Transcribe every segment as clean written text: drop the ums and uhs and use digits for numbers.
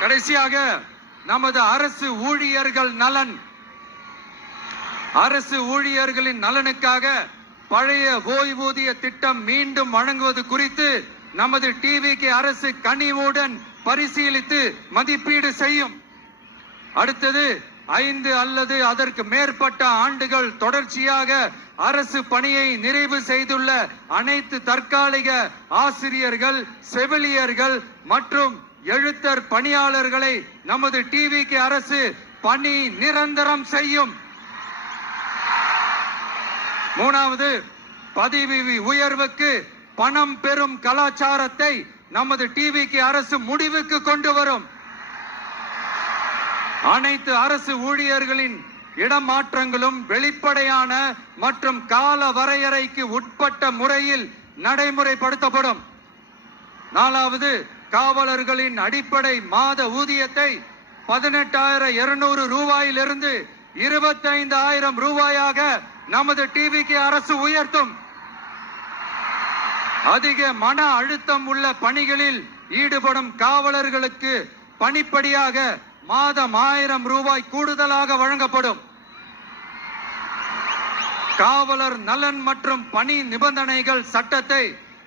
கடைசியாக நமது அரசு ஊழியர்களின் நலனுக்காக பழைய ஓய்வூதிய திட்டம் மீண்டும் வழங்குவது குறித்து நமது டிவிகே அரசு கனிவுடன் பரிசீலித்து மதிப்பீடு செய்யும். அடுத்தது 5 அல்லது அதற்கு மேற்பட்ட ஆண்டுகள் தொடர்ச்சியாக அரசு பணியை நிறைவு செய்துள்ள அனைத்து தற்காலிக ஆசிரியர்கள், செவிலியர்கள் மற்றும் எழுத்தர் பணியாளர்களை நமது டிவிகே அரசு பணி நிரந்தரம் செய்யும். 3வது, பதவி உயர்வுக்கு பணம் பெறும் கலாச்சாரத்தை நமது டிவிகே அரசு முடிவுக்கு கொண்டு வரும். அனைத்து அரசு ஊழியர்களின் இடமாற்றங்களும் வெளிப்படையான மற்றும் கால வரையறைக்கு உட்பட்ட முறையில் நடைமுறைப்படுத்தப்படும். 4வது, காவலர்களின் அடிப்படை மாத ஊதியத்தை 18,200 ரூபாயிலிருந்து 25,000 ரூபாயாக நமது டிவிகே அரசு உயர்த்தும். அதிக மன அழுத்தம் உள்ள பணிகளில் ஈடுபடும் காவலர்களுக்கு பணிப்படியாக மாதம் 1000 ரூபாய் கூடுதலாக வழங்கப்படும். காவலர் நலன் மற்றும் பணி நிபந்தனைகள் சட்டத்தை,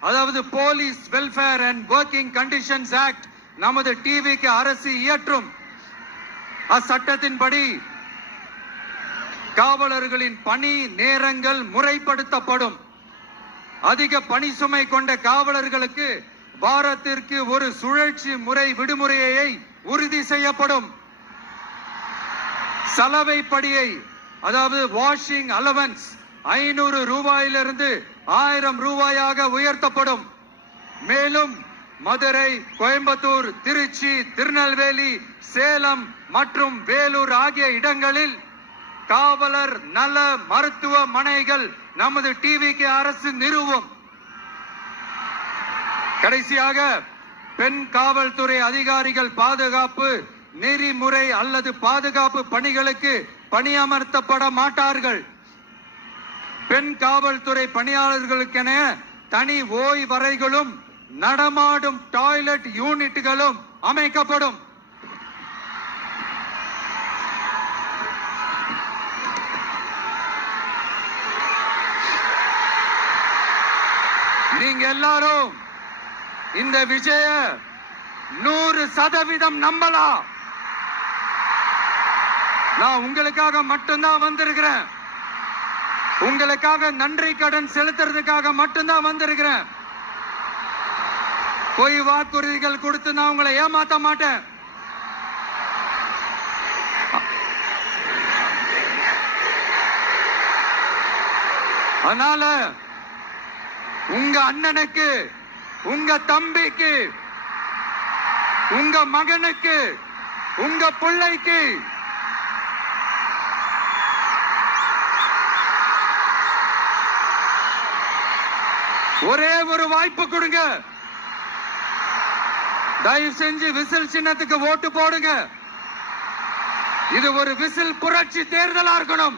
அதாவது police welfare and working conditions act, நமது டிவிகே அரசு இயற்றும். அச்சட்டத்தின்படி காவலர்களின் பணி நேரங்கள் முறைப்படுத்தப்படும். அதிக பணி சுமை கொண்ட காவலர்களுக்கு வாரத்திற்கு ஒரு சுழற்சி முறை விடுமுறையை உறுதி செய்யப்படும். சலவை படியை, அதாவது வாஷிங் அலவன்ஸ் 500 ரூபாயிலிருந்து 1000 ரூபாயாக உயர்த்தப்படும். மேலும் மதுரை, கோயம்புத்தூர், திருச்சி, திருநெல்வேலி, சேலம் மற்றும் வேலூர் ஆகிய இடங்களில் காவலர் நல மருத்துவமனைகள் நமது டிவிகே அரசு நிறுவும். கடைசியாக, பெண் காவல்துறை அதிகாரிகள் பாதுகாப்பு நெறிமுறை அல்லது பாதுகாப்பு பணிகளுக்கு பணியமர்த்தப்பட மாட்டார்கள். பெண் காவல்துறை பணியாளர்களுக்கென தனி ஓய்வறைகளும் நடமாடும் டாய்லெட் யூனிட்டுகளும் அமைக்கப்படும். நீங்க எல்லாரும் இந்த விஜய 100% நம்பலாம். நான் உங்களுக்காக மட்டும்தான் வந்திருக்கிறேன். உங்களுக்காக நன்றி கடன் செலுத்துறதுக்காக மட்டும்தான் வந்திருக்கிறேன். பொய் வாக்குறுதிகள் கொடுத்து நான் உங்களை ஏமாத்த மாட்டேன். அதனால உங்க அண்ணனுக்கு, உங்க தம்பிக்கு, உங்க மகனுக்கு, உங்க பிள்ளைக்கு ஒரே ஒரு வாய்ப்பு கொடுங்க. தயவு செஞ்சு விசில் சின்னத்துக்கு ஓட்டு போடுங்க. இது ஒரு விசில் புரட்சி தேர்தலா இருக்கணும்.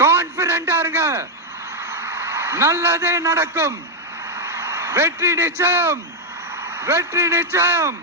கான்பிடென்டா இருங்க. நல்லதே நடக்கும். வெற்றி நிச்சயம், வெற்றி நிச்சயம்.